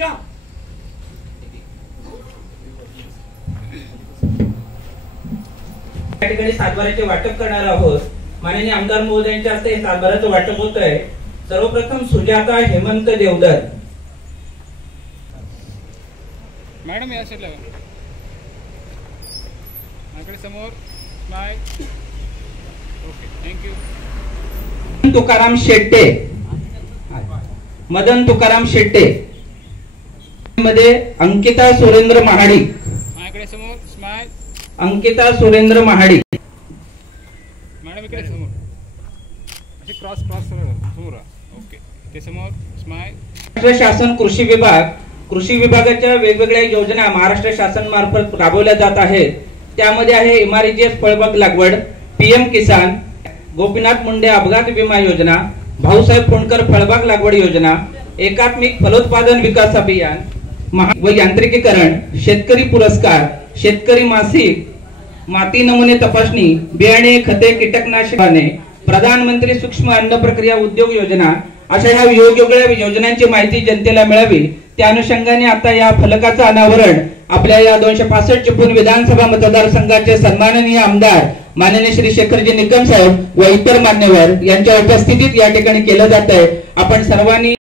श्याम. या ठिकाणी सातबाराचे वाटप करणार आहोत. माननीय आमदार महोदयांच्या हस्ते सातबाराचं वाटप होत आहे. सर्वप्रथम सुजाता हेमंत देवधर. मॅडम या साईडला माझ्याकडे समोर smile. Okay thank you. Tukaram Shette. Madan Tukaram Shette. मध्ये अंकिता सुरेंद्र महाडिक. माझ्याकडे समोर स्माइल. अंकिता सुरेंद्र महाडिक. मॅडम इकडे समोर असे क्रॉस समोर. ओके ते समोर स्माइल. महाराष्ट्र शासन कृषी विभाग. कृषी विभागाच्या वेगवेगळ्या योजना महाराष्ट्र शासन मार्फत राबवल्या जात आहेत. त्यामध्ये आहे MRGS फळबाग लागवड, PM किसान, गोपीनाथ मुंडे अपघात विमा योजना, भाऊसाहेब फोंडकर फळबाग लागवड योजना, एकात्मिक फलोत्पादन विकास अभियान व यांत्रिकीकरण, शेतकरी पुरस्कार, शेतकरी मासिक, माती नमुने तपासणी, बियाणे, खते, कीटकनाशके, प्रधानमंत्री सूक्ष्म अन्न प्रक्रिया उद्योग योजना अशा ह्या वेगवेगळ्या योजनांची माहिती जनतेला मिळावी त्या अनुषंगाने आता या फलकाचं अनावरण आपल्या या 265 चिपळूण विधानसभा मतदारसंघाचे सन्माननीय आमदार माननीय श्री शेखरजी निकम साहेब व इतर मान्यवर यांच्या उपस्थितीत या ठिकाणी केलं जात आहे. आपण सर्वांनी